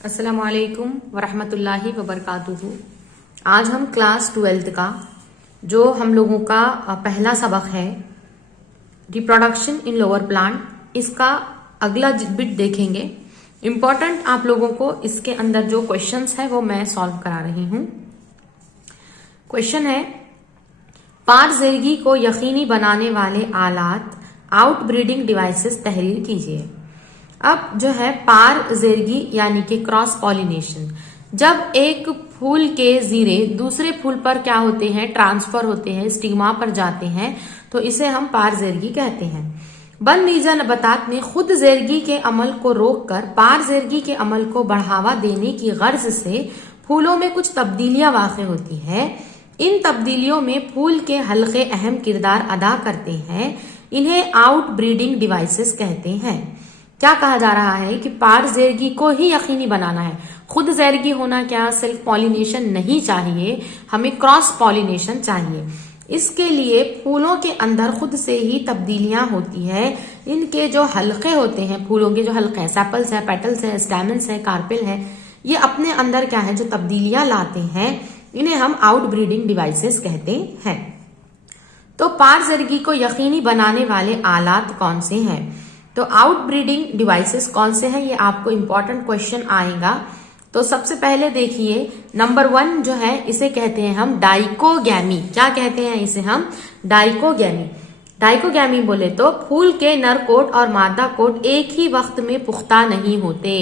अस्सलाम वालेकुम वरहमतुल्लाहि वबरकातुहू। आज हम क्लास 12th का जो हम लोगों का पहला सबक है रिप्रोडक्शन इन लोअर प्लांट, इसका अगला बिट देखेंगे। इम्पोर्टेंट आप लोगों को इसके अंदर जो क्वेश्चंस है वो मैं सॉल्व करा रही हूं। क्वेश्चन है, पारजेरगी को यकीनी बनाने वाले आलात आउटब्रीडिंग डिवाइसेस तहरीर कीजिए। अब जो है पारजेरगी यानी कि क्रॉस पॉलिनेशन, जब एक फूल के जीरे दूसरे फूल पर क्या होते हैं, ट्रांसफर होते हैं, स्टिग्मा पर जाते हैं, तो इसे हम पारजेरगी कहते हैं। बन मीजा नबातात ने खुद जेरगी के अमल को रोककर पारजेरगी के अमल को बढ़ावा देने की गर्ज से फूलों में कुछ तब्दीलियां वाक़ होती है। इन तब्दीलियों में फूल के हल्के अहम किरदार अदा करते हैं। इन्हें आउटब्रीडिंग डिवाइसेस कहते हैं। क्या कहा जा रहा है कि पारजेरगी को ही यकीनी बनाना है। खुद जेरगी होना क्या, सेल्फ पॉलिनेशन नहीं चाहिए, हमें क्रॉस पॉलिनेशन चाहिए। इसके लिए फूलों के अंदर खुद से ही तब्दीलियां होती है। इनके जो हल्के होते हैं, फूलों के जो हल्के हैं, सेपल्स है, पेटल्स है, स्टैमेंस है, कार्पेल है, ये अपने अंदर क्या है, जो तब्दीलियां लाते हैं, इन्हें हम आउटब्रीडिंग डिवाइसेस कहते हैं। तो पारजेरगी को यकीनी बनाने वाले आलात कौन से हैं, तो आउटब्रीडिंग डिवाइसेस कौन से हैं, ये आपको इंपॉर्टेंट क्वेश्चन आएगा। तो सबसे पहले देखिए, नंबर 1 जो है इसे कहते हैं हम डाइकोगैमी। क्या कहते हैं इसे हम? डाइकोगैमी। डाइकोगैमी बोले तो फूल के नर कोट और मादा कोट एक ही वक्त में पुख्ता नहीं होते।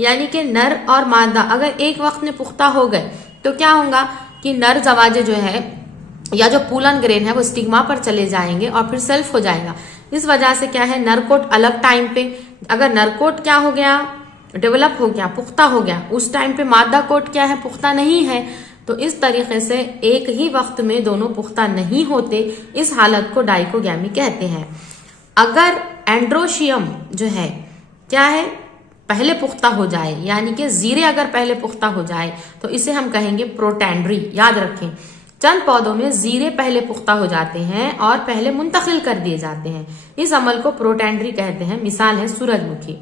यानी कि नर और मादा अगर एक वक्त में पुख्ता हो गए तो क्या होगा कि नर जवाजे जो है या जो पूलन ग्रेन है वो स्टिग्मा पर चले जाएंगे और फिर सेल्फ हो जाएगा। इस वजह से क्या है, नरकोट अलग टाइम पे, अगर नरकोट क्या हो गया, डेवलप हो गया, पुख्ता हो गया, उस टाइम पे मादा कोट क्या है, पुख्ता नहीं है। तो इस तरीके से एक ही वक्त में दोनों पुख्ता नहीं होते, इस हालत को डाइकोगैमी कहते हैं। अगर एंड्रोशियम जो है क्या है, पहले पुख्ता हो जाए, यानी कि जीरे अगर पहले पुख्ता हो जाए तो इसे हम कहेंगे प्रोटैंड्री। याद रखें, चंद पौधों में जीरे पहले पुख्ता हो जाते हैं और पहले मुंतकिल कर दिए जाते हैं। इस अमल को प्रोटैंड्री कहते हैं। मिसाल है सूरजमुखी।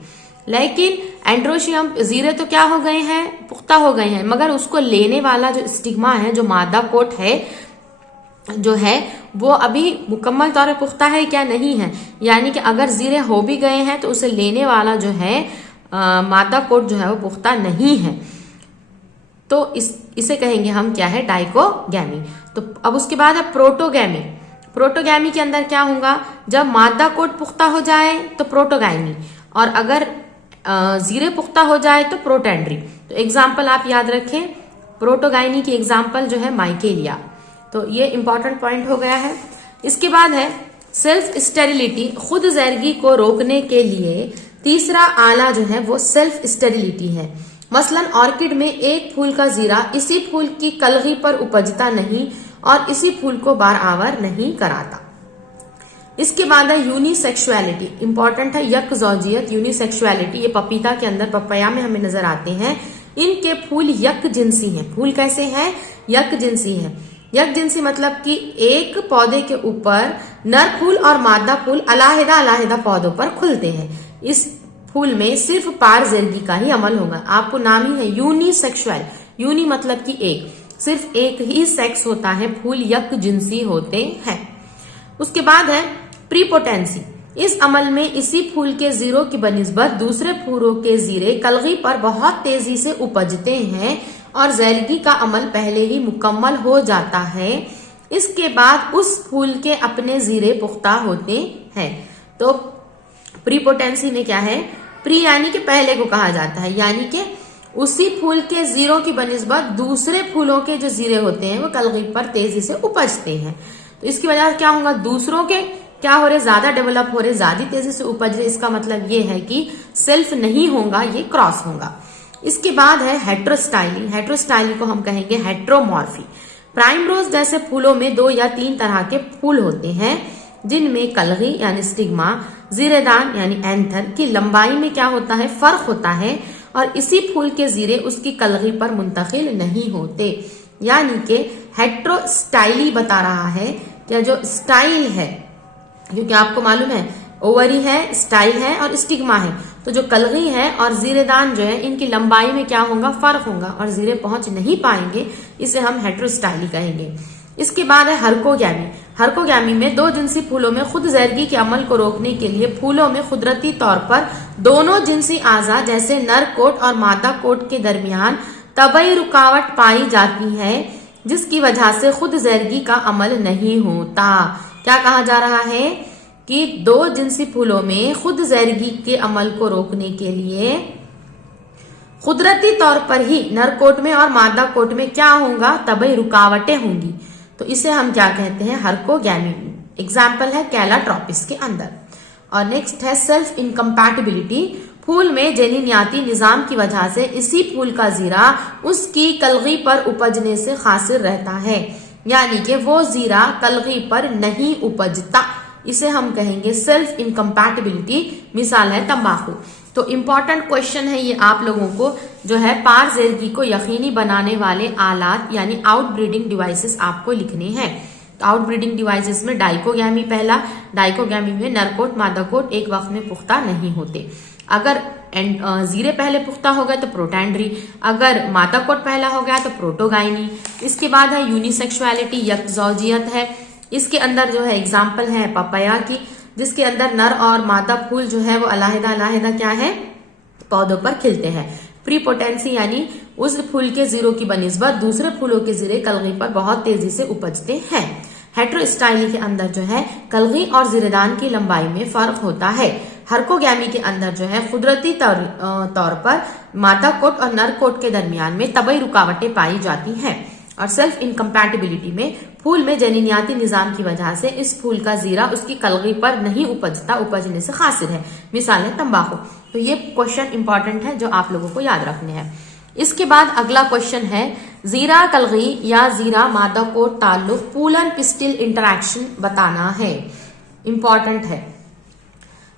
लेकिन एंड्रोशियम जीरे तो क्या हो गए हैं, पुख्ता हो गए हैं, मगर उसको लेने वाला जो स्टिग्मा है, जो मादा कोट है जो है, वो अभी मुकम्मल तौर पर पुख्ता है क्या, नहीं है। यानी कि अगर जीरे हो भी गए हैं तो उसे लेने वाला जो है मादा कोट जो है वो पुख्ता नहीं है। तो इसे कहेंगे हम क्या है, डाइकोगैमी। तो अब उसके बाद है प्रोटोगैमी। प्रोटोगैमी के अंदर क्या होगा, जब मादा कोट पुख्ता हो जाए तो प्रोटोगैमी, और अगर जीरे पुख्ता हो जाए तो प्रोटैंड्री। तो एग्जाम्पल आप याद रखें, प्रोटोगाइनी की एग्जाम्पल जो है माइकेलिया। तो ये इंपॉर्टेंट पॉइंट हो गया है। इसके बाद है सेल्फ स्टेरिलिटी। खुद जेरगी को रोकने के लिए तीसरा आला जो है वो सेल्फ स्टेरिलिटी है। मसलन ऑर्किड में एक फूल का जीरा इसी फूल की कलगी पर उपजता नहीं और इसी फूल को बार आवर नहीं कराता। इसके बाद है यूनिसेक्सुअलिटी। इंपॉर्टेंट है यकजौजियत, यूनिसेक्सुअलिटी। ये पपीता के अंदर, पपया में हमें नजर आते हैं। इनके फूल यक जिनसी हैं। फूल कैसे हैं, यक जिनसी है। यक जिनसी मतलब कि एक पौधे के ऊपर नर फूल और मादा फूल अलाहिदा अलाहिदा पौधों पर खुलते हैं। इस फूल में सिर्फ पारजेरगी का ही अमल होगा। आपको नाम ही है यूनिसेक्सुअल। यूनि मतलब कि एक, सिर्फ एक ही सेक्स होता है, फूल यक जिनसी होते हैं। उसके बाद है प्रीपोटेंसी। इस अमल में इसी फूल के जीरों की बनिस्बत दूसरे फूलों के जीरे कलगी पर बहुत तेजी से उपजते हैं और जेरगी का अमल पहले ही मुकम्मल हो जाता है। इसके बाद उस फूल के अपने जीरे पुख्ता होते हैं। तो प्रीपोटेंसी में क्या है, प्री यानी कि पहले को कहा जाता है, यानी कि उसी फूल के जीरों की बनिस्बत दूसरे फूलों के जो जीरे होते हैं वो कलगी पर तेजी से उपजते हैं। तो इसकी वजह से क्या होगा, दूसरों के क्या हो रहे, ज्यादा डेवलप हो रहे, ज्यादा तेजी से उपज रहे। इसका मतलब ये है कि सेल्फ नहीं होगा, ये क्रॉस होगा। इसके बाद है हेट्रोस्टाइली। हेट्रोस्टाइली को हम कहेंगे हेट्रोमॉर्फी। प्राइमरोज जैसे फूलों में 2 या 3 तरह के फूल होते हैं, जिनमें कलगी यानी स्टिग्मा, जीरेदान यानी एंथर की लंबाई में क्या होता है, फर्क होता है, और इसी फूल के जीरे उसकी कलगी पर मुंतकिल नहीं होते। यानी कि हेट्रोस्टाइली बता रहा है क्या, जो स्टाइल है, क्योंकि आपको मालूम है ओवरी है, स्टाइल है और स्टिग्मा है, तो जो कलगी है और जीरेदान जो है इनकी लंबाई में क्या होगा, फर्क होगा और जीरे पहुंच नहीं पाएंगे, इसे हम हेटेरोस्टाइली कहेंगे। इसके बाद है हरकोगैमी। हरकोगैमी में दो जिनसी फूलों में खुद जैरगी के अमल को रोकने के लिए फूलों में कुदरती तौर पर दोनों जिनसी आज़ा जैसे नर कोट और मादा कोट के दरमियान तबई रुकावट पाई जाती है, जिसकी वजह से खुद जैरगी का अमल नहीं होता। क्या कहा जा रहा है कि दो जिनसी फूलों में खुद जैरगी के अमल को रोकने के लिए कुदरती तौर पर ही नर कोट में और मादा कोट में क्या होगा, तबई रुकावटें होंगी। तो इसे हम क्या कहते हैं, हरकोगैमी। एग्जाम्पल है कैलाट्रोपिस के अंदर। और नेक्स्ट है सेल्फ इनकम्पैटिबिलिटी। फूल में जनीनियाती निजाम की वजह से इसी फूल का जीरा उसकी कलगी पर उपजने से हासिल रहता है, यानी कि वो जीरा कलगी पर नहीं उपजता। इसे हम कहेंगे सेल्फ इनकम्पैटिबिलिटी। मिसाल है तंबाकू। तो इम्पोर्टेंट क्वेश्चन है ये आप लोगों को, जो है पारजेरगी को यकीनी बनाने वाले आलात यानी आउटब्रीडिंग डिवाइसेस आपको लिखने हैं। तो आउटब्रीडिंग डिवाइसेस में डाइकोगैमी पहला, डाइकोगैमी में नरकोट मादा कोट एक वक्त में पुख्ता नहीं होते। अगर जीरे पहले पुख्ता हो गए तो प्रोटैंड्री, अगर मादा कोट पहला हो गया तो प्रोटोगाइनी। इसके बाद है यूनिसेक्सुअलिटी, यकजौजियत है। इसके अंदर जो है एग्जाम्पल है पपाया की, जिसके अंदर नर और मादा फूल जो है वो अलग अलग क्या है, पौधों पर खिलते हैं। प्रीपोटेंसी यानी उस फूल के जीरो की बनिस्बत दूसरे फूलों के जीरे कलगी पर बहुत तेजी से उपजते हैं। हेटेरोस्टाइली के अंदर जो है कलगी और जीरेदान की लंबाई में फर्क होता है। हरकोगैमी के अंदर जो है कुदरती तौर पर मादा कोट और नर कोट के दरमियान में तबई रुकावटें पाई जाती हैं। और सेल्फ इनकम्पैटिबिलिटी में फूल में जनीनियाती निजाम की वजह से इस फूल का जीरा उसकी कलगी पर नहीं उपजता, उपजने से खासिर है। मिसाल है तंबाकू। तो ये क्वेश्चन इंपॉर्टेंट है जो आप लोगों को याद रखने हैं। इसके बाद अगला क्वेश्चन है जीरा कलगी या जीरा मादा कोट ताल्लुक पूलन पिस्टिल इंटरेक्शन बताना है। इंपॉर्टेंट है।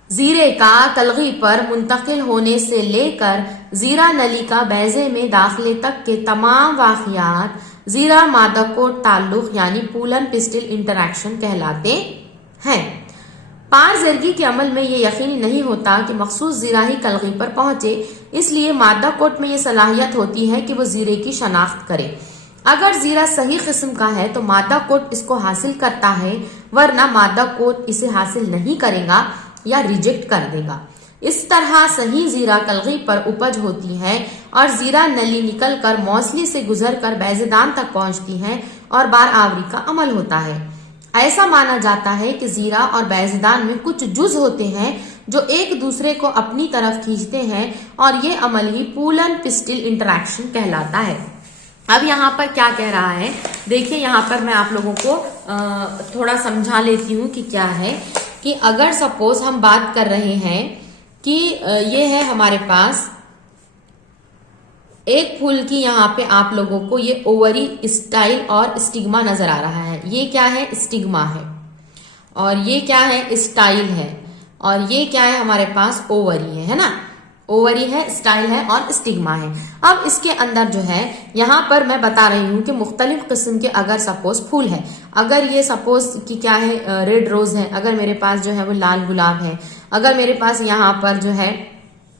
जीरे का कलगी पर मुंतकिल होने से लेकर जीरा नली का बैजे में दाखिले तक के तमाम वाक़ियात जीरा मादा कोट ताल्लुक यानी पूलन पिस्टिल इंटरेक्शन कहलाते हैं। पारजेरगी के अमल में ये यकीनी नहीं होता कि मखसूस जीरा ही कलगी पर पहुंचे, इसलिए मादा कोट में ये सलाहियत होती है कि वो जीरे की शनाख्त करे। अगर जीरा सही किस्म का है तो मादा कोट इसको हासिल करता है, वरना मादा कोट इसे हासिल नहीं करेगा या रिजेक्ट कर देगा। इस तरह सही जीरा कलगी पर उपज होती है और जीरा नली निकलकर मौसली से गुजरकर बैजेदान तक पहुंचती है और बार आवरी का अमल होता है। ऐसा माना जाता है कि जीरा और बैजेदान में कुछ जुज होते हैं जो एक दूसरे को अपनी तरफ खींचते हैं और ये अमल ही पूलन पिस्टिल इंटरेक्शन कहलाता है। अब यहाँ पर क्या कह रहा है, देखिए यहाँ पर मैं आप लोगों को थोड़ा समझा लेती हूँ कि क्या है। कि अगर सपोज हम बात कर रहे हैं कि ये है हमारे पास एक फूल की, यहाँ पे आप लोगों को ये ओवरी स्टाइल और स्टिग्मा नजर आ रहा है। ये क्या है, स्टिग्मा है, और ये क्या है, स्टाइल है, और ये क्या है हमारे पास, ओवरी है ना। ओवरी है, स्टाइल है और स्टिग्मा है। अब इसके अंदर जो है यहाँ पर मैं बता रही हूँ कि मुख्तलिफ किस्म के अगर सपोज फूल है, अगर ये सपोज कि क्या है रेड रोज है, अगर मेरे पास जो है वो लाल गुलाब है, अगर मेरे पास यहाँ पर जो है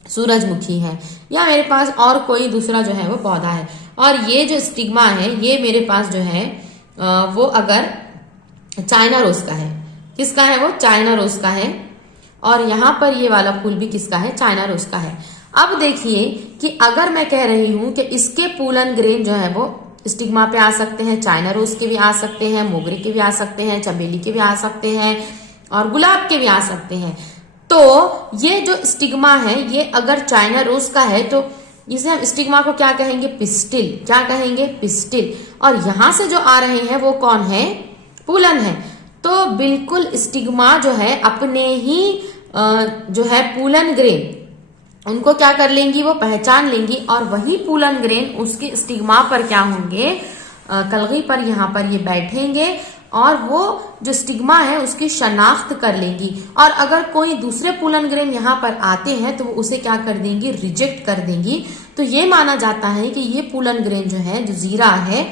सूरजमुखी है, या मेरे पास और कोई दूसरा जो है वो पौधा है, और ये जो स्टिग्मा है ये मेरे पास जो है वो अगर चाइना रोज का है, किसका है वो, चाइना रोज का है, और यहाँ पर ये वाला फूल भी किसका है, चाइना रोज का है। अब देखिए कि अगर मैं कह रही हूं कि इसके पूलन ग्रेन जो है वो स्टिग्मा पे आ सकते हैं, चाइना रोज के भी आ सकते हैं, मोगरे के भी आ सकते हैं, चमेली के भी आ सकते हैं, और गुलाब के भी आ सकते हैं। तो ये जो स्टिग्मा है ये अगर चाइना रोज का है तो इसे हम स्टिग्मा को क्या कहेंगे, पिस्टिल। क्या कहेंगे, पिस्टिल। और यहां से जो आ रहे हैं वो कौन है, पूलन है। तो बिल्कुल स्टिग्मा जो है अपने ही जो है पूलन ग्रेन उनको क्या कर लेंगी, वो पहचान लेंगी, और वही पूलन ग्रेन उसके स्टिग्मा पर क्या होंगे, कलगी पर यहाँ पर ये बैठेंगे और वो जो स्टिग्मा है उसकी शनाख्त कर लेंगी। और अगर कोई दूसरे पूलन ग्रेन यहाँ पर आते हैं तो वो उसे क्या कर देंगी, रिजेक्ट कर देंगी। तो ये माना जाता है कि ये पूलन ग्रेन जो है, जो जीरा है,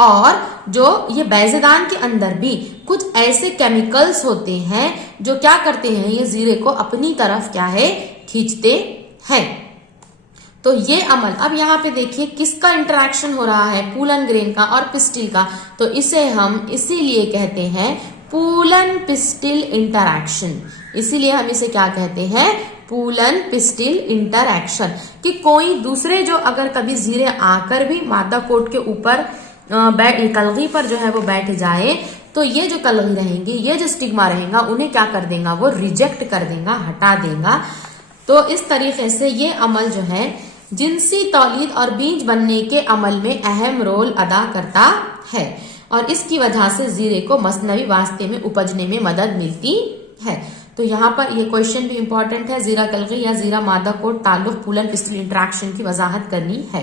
और जो ये बैजेदान के अंदर भी कुछ ऐसे केमिकल्स होते हैं जो क्या करते हैं, ये जीरे को अपनी तरफ क्या है, खींचते हैं। तो ये अमल, अब यहाँ पे देखिए किसका इंटरेक्शन हो रहा है, पूलन ग्रेन का और पिस्टिल का, तो इसे हम इसीलिए कहते हैं पूलन पिस्टिल इंटरैक्शन। इसीलिए हम इसे क्या कहते हैं, पूलन पिस्टिल इंटरैक्शन। कि कोई दूसरे जो अगर कभी जीरे आकर भी मादा कोट के ऊपर कलगी पर जो है वो बैठ जाए, तो ये जो कलगी रहेंगी, ये जो स्टिग्मा रहेगा, उन्हें क्या कर देगा, वो रिजेक्ट कर देगा, हटा देगा। तो इस तरीके से ये अमल जो है जिनसी तौलीद और बीज बनने के अमल में अहम रोल अदा करता है और इसकी वजह से जीरे को मसनवी वास्ते में उपजने में मदद मिलती है। तो यहाँ पर ये क्वेश्चन भी इंपॉर्टेंट है, जीरा कलगी या जीरा मादा कोट ताल्लुक पूलन पिस्टिल इंटरेक्शन की वजाहत करनी है।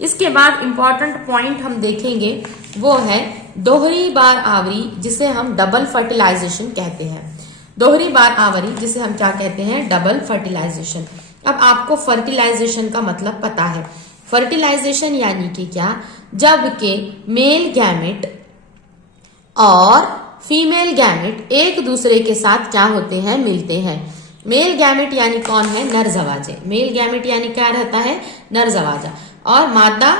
इसके बाद इंपॉर्टेंट पॉइंट हम देखेंगे वो है दोहरी बार आवरी, जिसे हम डबल फर्टिलाइजेशन कहते हैं। दोहरी बार आवरी जिसे हम क्या कहते हैं, डबल फर्टिलाइजेशन। अब आपको फर्टिलाइजेशन का मतलब पता है। फर्टिलाइजेशन यानी कि क्या, जबकि मेल गैमेट और फीमेल गैमेट एक दूसरे के साथ क्या होते हैं, मिलते हैं। मेल गैमेट यानी कौन है, नर जवाजे। मेल गैमेट यानी क्या रहता है, नर जवाजा। और मादा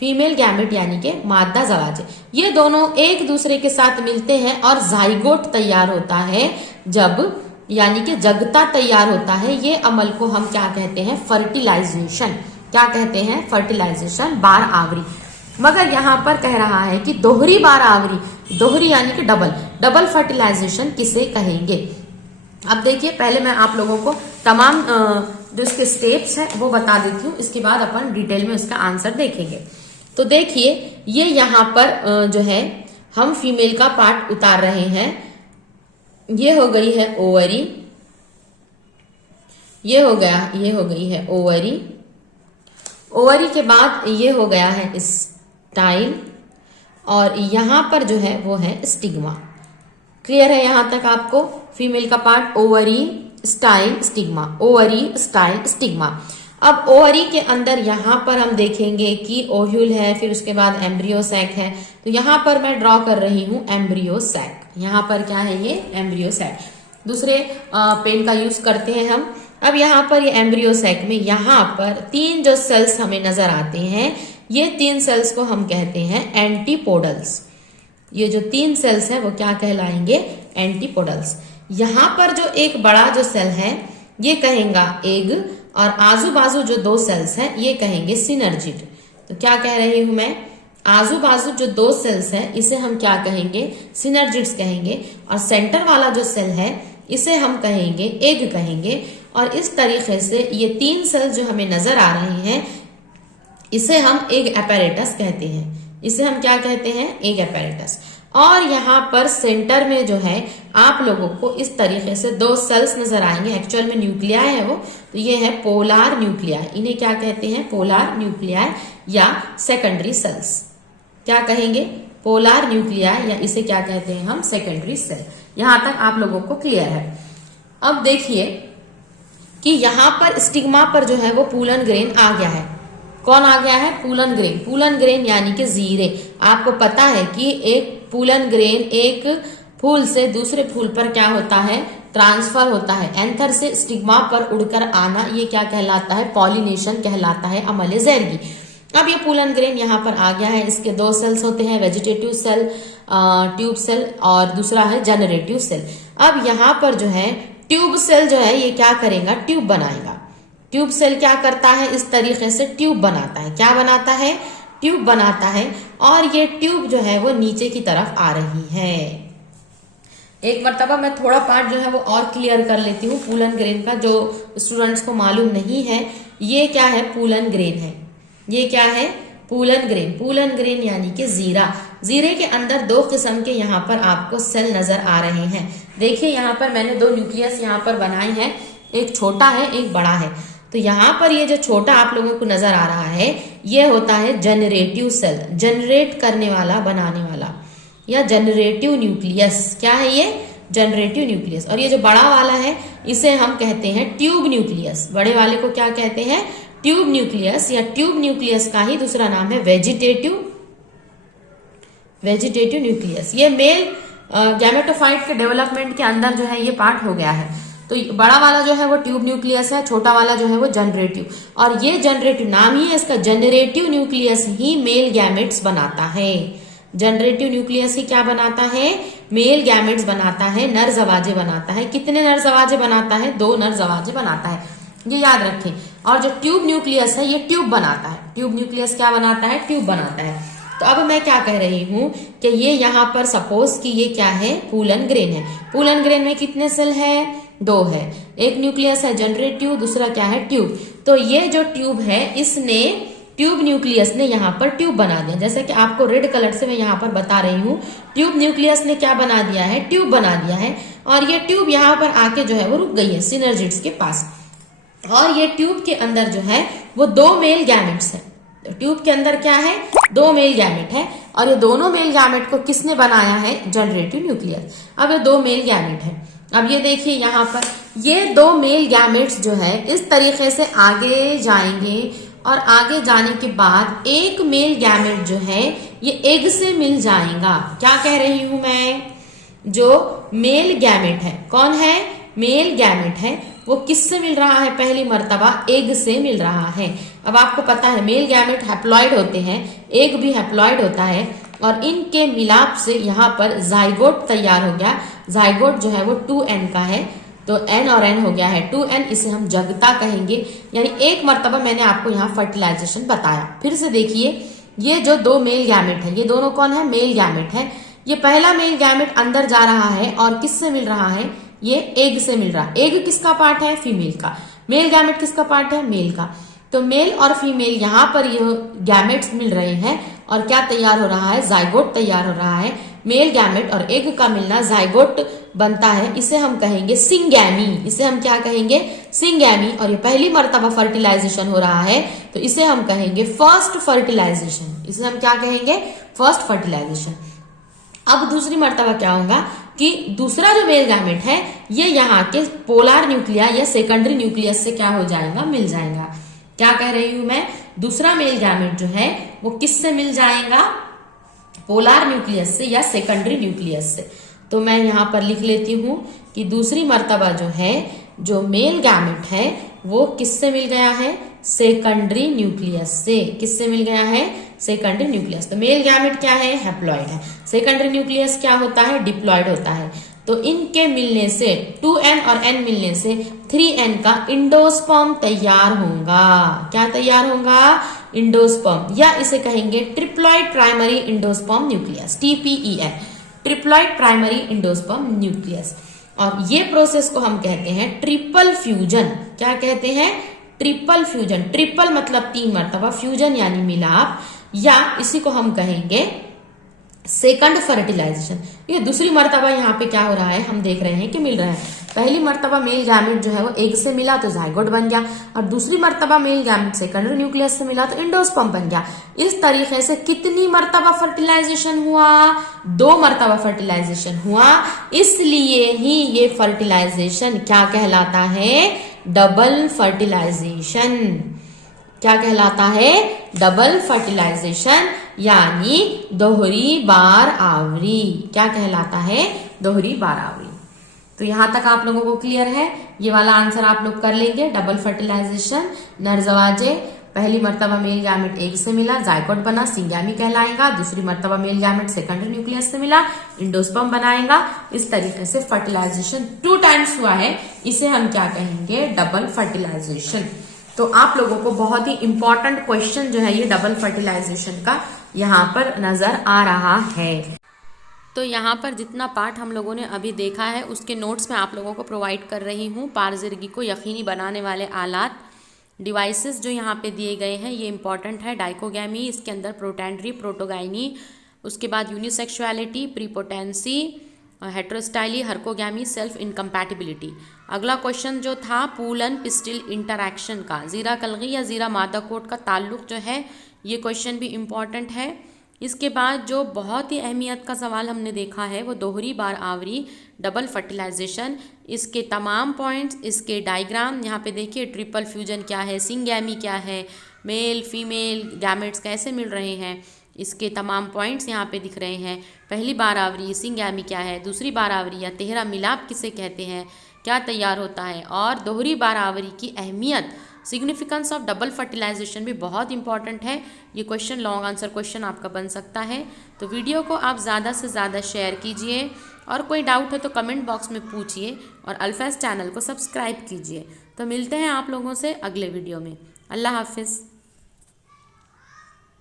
फीमेल गैमेट यानी कि मादा जवाजे, ये दोनों एक दूसरे के साथ मिलते हैं और जाइगोट तैयार होता है, जब यानी कि जगता तैयार होता है। ये अमल को हम क्या कहते हैं, फर्टिलाइजेशन। क्या कहते हैं, फर्टिलाइजेशन बार आवरी। मगर यहाँ पर कह रहा है कि दोहरी बार आवरी, दोहरी यानी कि डबल, डबल फर्टिलाइजेशन किसे कहेंगे। अब देखिए, पहले मैं आप लोगों को तमाम जो इसके स्टेप्स हैं वो बता देती हूँ, इसके बाद अपन डिटेल में उसका आंसर देखेंगे। तो देखिए, ये यहाँ पर जो है हम फीमेल का पार्ट उतार रहे हैं। ये हो गई है ओवरी, ये हो गई है ओवरी। ओवरी के बाद ये हो गया है स्टाइल, और यहाँ पर जो है वो है स्टिग्मा। क्लियर है यहाँ तक आपको? फीमेल का part ovary, style, stigma, ovary, style, stigma. अब ओवरी के अंदर यहाँ पर हम देखेंगे कि ओव्यूल है, फिर उसके बाद एम्ब्रियो सैक है। तो यहाँ पर मैं ड्रॉ कर रही हूँ एम्ब्रियो सैक। यहाँ पर क्या है, ये एम्ब्रियो सैक। दूसरे पेन का यूज करते हैं हम। अब यहाँ पर ये एम्ब्रियो सैक में यहाँ पर 3 जो सेल्स हमें नजर आते हैं, ये 3 सेल्स को हम कहते हैं एंटीपोडल्स। ये जो 3 सेल्स हैं वो क्या कहलाएंगे, एंटीपोडल्स। यहाँ पर जो एक बड़ा जो सेल है ये कहेगा एग, और आजू बाजू जो 2 सेल्स हैं ये कहेंगे सिनर्जिड। तो क्या कह रही हूं मैं, आजू बाजू जो 2 सेल्स हैं इसे हम क्या कहेंगे, सिनर्जिड्स कहेंगे, और सेंटर वाला जो सेल है इसे हम कहेंगे एग कहेंगे। और इस तरीके से ये 3 सेल्स जो हमें नजर आ रही हैं इसे हम एग एपैरेटस कहते हैं। इसे हम क्या कहते हैं, एग एपैरेटस। और यहाँ पर सेंटर में जो है आप लोगों को इस तरीके से 2 सेल्स नजर आएंगे। एक्चुअल में न्यूक्लियाई है वो, तो ये है पोलार न्यूक्लियाई। इन्हें क्या कहते हैं, पोलार न्यूक्लियाई या सेकेंडरी सेल्स। क्या कहेंगे, पोलार न्यूक्लियाई, या इसे क्या कहते हैं हम, सेकेंडरी सेल। यहां तक आप लोगों को क्लियर है। अब देखिए कि यहाँ पर स्टिग्मा पर जो है वो पूलन ग्रेन आ गया है। कौन आ गया है, पूलन ग्रेन। पूलन ग्रेन यानी कि जीरे। आपको पता है कि एक पूलन ग्रेन एक फूल से दूसरे फूल पर क्या होता है, ट्रांसफर होता है। एंथर से स्टिग्मा पर उड़कर आना, ये क्या कहलाता है, पॉलिनेशन कहलाता है, अमल ज़ैरगी। अब ये पूलन ग्रेन यहाँ पर आ गया है। इसके 2 सेल्स होते हैं, वेजिटेटिव सेल, ट्यूब सेल, और दूसरा है जनरेटिव सेल। अब यहाँ पर जो है ट्यूब सेल जो है ये क्या करेगा, ट्यूब बनाएगा। ट्यूब सेल क्या करता है, इस तरीके से ट्यूब बनाता है। क्या बनाता है, ट्यूब बनाता है। और ये ट्यूब जो है वो नीचे की तरफ आ रही है। एक मरतबा मैं थोड़ा पार्ट जो है वो और क्लियर कर लेती हूँ पूलन ग्रेन का, जो स्टूडेंट्स को मालूम नहीं है। ये क्या है, पूलन ग्रेन है। ये क्या है, पूलन ग्रेन। पूलन ग्रेन यानी कि जीरा। जीरे के अंदर 2 किस्म के यहाँ पर आपको सेल नजर आ रहे हैं। देखिए यहाँ पर मैंने 2 न्यूक्लियस यहाँ पर बनाए हैं, एक छोटा है एक बड़ा है। तो यहाँ पर ये जो छोटा आप लोगों को नजर आ रहा है ये होता है जनरेटिव सेल, जनरेट करने वाला, बनाने वाला, या जनरेटिव न्यूक्लियस। क्या है ये, जनरेटिव न्यूक्लियस। और ये जो बड़ा वाला है इसे हम कहते हैं ट्यूब न्यूक्लियस। बड़े वाले को क्या कहते हैं, ट्यूब न्यूक्लियस, या ट्यूब न्यूक्लियस का ही दूसरा नाम है वेजिटेटिव न्यूक्लियस। ये मेल गैमेटोफाइट के डेवलपमेंट के अंदर जो है ये पार्ट हो गया है। तो बड़ा वाला जो है वो ट्यूब न्यूक्लियस है, छोटा वाला जो है वो जनरेटिव। और ये जनरेटिव नाम ही है इसका, जनरेटिव न्यूक्लियस ही मेल गैमेट्स बनाता है। जनरेटिव न्यूक्लियस ही क्या बनाता है? मेल गैमेट्स बनाता है, नर जवाजे बनाता है। कितने नर जवाजे बनाता है? 2 नर जवाजे बनाता है, ये याद रखें। और जो ट्यूब न्यूक्लियस है ये ट्यूब बनाता है। ट्यूब न्यूक्लियस क्या बनाता है? ट्यूब बनाता है। तो अब मैं क्या कह रही हूं कि ये यहाँ पर सपोज कि ये क्या है? पूलन ग्रेन है। पूलन ग्रेन में कितने सेल है? 2 है। एक न्यूक्लियस है जनरेटिव, दूसरा क्या है? ट्यूब। तो ये जो ट्यूब है इसने, ट्यूब न्यूक्लियस ने यहाँ पर ट्यूब बना दिया। जैसे कि आपको रेड कलर से मैं यहाँ पर बता रही हूँ, ट्यूब न्यूक्लियस ने क्या बना दिया है? ट्यूब बना दिया है। और ये ट्यूब यहाँ पर आके जो है वो रुक गई है सिनर्जिड्स के पास। और ये ट्यूब के अंदर जो है वो 2 मेल गैमेट्स है। तो ट्यूब के अंदर क्या है? 2 मेल गैमेट है। और ये दोनों मेल गैमेट को किसने बनाया है? Generative nucleus. अब ये 2 मेल गैमेट है। अब ये देखिए यहाँ पर ये 2 मेल गैमेट्स जो है इस तरीके से आगे जाएंगे और आगे जाने के बाद एक मेल गैमेट जो है ये एग से मिल जाएगा। क्या कह रही हूं मैं? जो मेल गैमेट है, कौन है? मेल गैमेट है, वो किससे मिल रहा है? पहली मर्तबा एग से मिल रहा है। अब आपको पता है मेल गैमेट हैप्लॉइड होते हैं, एग भी हैप्लॉइड होता है। और इनके मिलाप से यहाँ पर जाइगोट तैयार हो गया। जाइगोट जो है वो 2n का है, तो n और n हो गया है 2n, इसे हम जगता कहेंगे। यानी एक मर्तबा मैंने आपको यहाँ फर्टिलाइजेशन बताया। फिर से देखिए, ये जो 2 मेल गैमेट है, ये दोनों कौन है? मेल गैमेट है। ये पहला मेल गैमेट अंदर जा रहा है और किससे मिल रहा है? ये एग से मिल रहा है। एग किसका पार्ट है? फीमेल का। मेल गैमेट किसका पार्ट है? मेल का। तो मेल और फीमेल यहाँ पर ये गैमेट्स मिल रहे हैं और क्या तैयार हो रहा है? जाइगोट तैयार हो रहा है। मेल गैमेट और एग का मिलना जाइगोट बनता है, इसे हम कहेंगे सिंगैमी। इसे हम क्या कहेंगे? सिंगैमी। और ये पहली मर्तबा फर्टिलाइजेशन हो रहा है, तो इसे हम कहेंगे फर्स्ट फर्टिलाइजेशन। इसे हम क्या कहेंगे? First fertilization. अब दूसरी मर्तबा क्या होगा कि दूसरा जो मेल गैमेट है ये यहाँ के पोलर न्यूक्लिया या सेकेंडरी न्यूक्लियस से क्या हो जाएगा? मिल जाएगा। क्या कह रही हूं मैं? दूसरा मेल गैमेट जो है वो किससे मिल जाएगा? पोलर न्यूक्लियस से या सेकेंडरी न्यूक्लियस से। तो मैं यहाँ पर लिख लेती हूँ कि दूसरी मर्तबा जो है, जो मेल गैमेट है वो किससे मिल गया है? सेकेंडरी न्यूक्लियस से। किससे मिल गया है? Secondary nucleus. तो मेल गैमेट क्या है? हैप्लॉइड है। सेकेंडरी न्यूक्लियस क्या होता है? डिप्लॉइड होता है। तो इनके मिलने से 2n और n मिलने से 3n का इंडोस्पर्म तैयार होगा। क्या तैयार होगा? इंडोस्पर्म, या इसे कहेंगे triploid primary endosperm nucleus, TPEN, triploid primary endosperm nucleus. और ये प्रोसेस को हम कहते हैं ट्रिपल फ्यूजन। क्या कहते हैं? Triple fusion. ट्रिपल मतलब 3 मर्तबा, फ्यूजन यानी मिलाप, या इसी को हम कहेंगे सेकंड फर्टिलाइजेशन। ये दूसरी मर्तबा यहाँ पे क्या हो रहा है? हम देख रहे हैं कि मिल रहा है। पहली मर्तबा मेल गैमेट जो है वो एग से मिला तो जाइगोट बन गया, और दूसरी मर्तबा मेल गैमेट सेकेंडरी न्यूक्लियस से मिला तो इंडोस्पर्म बन गया। इस तरीके से कितनी मर्तबा फर्टिलाइजेशन हुआ? 2 मर्तबा फर्टिलाइजेशन हुआ। इसलिए ही ये फर्टिलाइजेशन क्या कहलाता है? Double fertilization. क्या कहलाता है? डबल फर्टिलाइजेशन, यानी दोहरी बार आवरी। क्या कहलाता है? दोहरी बार आवरी। तो यहां तक आप लोगों को क्लियर है? ये वाला आंसर आप लोग कर लेंगे। डबल फर्टिलाइजेशन, नरजवाजे, पहली मर्तबा मेल गैमेट एग से मिला, जाइगोट बना, सिंगैमी कहलाएगा। दूसरी मर्तबा मेल गैमेट सेकेंडरी न्यूक्लियस से मिला, इंडोस्पर्म बनाएगा। इस तरीके से फर्टिलाइजेशन 2 टाइम्स हुआ है, इसे हम क्या कहेंगे? Double fertilization. तो आप लोगों को बहुत ही इंपॉर्टेंट क्वेश्चन जो है ये डबल फर्टिलाइजेशन का यहाँ पर नजर आ रहा है। तो यहाँ पर जितना पार्ट हम लोगों ने अभी देखा है उसके नोट्स मैं आप लोगों को प्रोवाइड कर रही हूँ। पारजिरगी को यकीनी बनाने वाले आलात, डिवाइसेस जो यहाँ पे दिए गए हैं ये इंपॉर्टेंट है। डाइकोगैमी, इसके अंदर प्रोटेंड्री, प्रोटोगाइनी, उसके बाद यूनिसेक्सुअलिटी, प्रीपोटेंसी, हेट्रोस्टाइली, हर्कोगैमी, सेल्फ इनकम्पैटिबिलिटी। अगला क्वेश्चन जो था पूलन पिस्टिल इंटरैक्शन का, जीरा कलगी या जीरा मादा कोट का ताल्लुक जो है, ये क्वेश्चन भी इम्पॉर्टेंट है। इसके बाद जो बहुत ही अहमियत का सवाल हमने देखा है वो दोहरी बार आवरी, डबल फर्टिलाइजेशन, इसके तमाम पॉइंट्स, इसके डायग्राम यहाँ पे देखिए। ट्रिपल फ्यूजन क्या है, सिंगैमी क्या है, मेल फीमेल गैमेट्स कैसे मिल रहे हैं, इसके तमाम पॉइंट्स यहाँ पे दिख रहे हैं। पहली बार आवरी सिंगैमी क्या है, दूसरी बार आवरी या तेहरा मिलाप किसे कहते हैं, क्या तैयार होता है, और दोहरी बारहवरी की अहमियत, सिग्निफिकेंस ऑफ डबल फर्टिलाइजेशन भी बहुत इंपॉर्टेंट है। ये क्वेश्चन लॉन्ग आंसर क्वेश्चन आपका बन सकता है। तो वीडियो को आप ज़्यादा से ज़्यादा शेयर कीजिए, और कोई डाउट है तो कमेंट बॉक्स में पूछिए, और अल्फाज चैनल को सब्सक्राइब कीजिए। तो मिलते हैं आप लोगों से अगले वीडियो में। अल्लाह हाफिज़।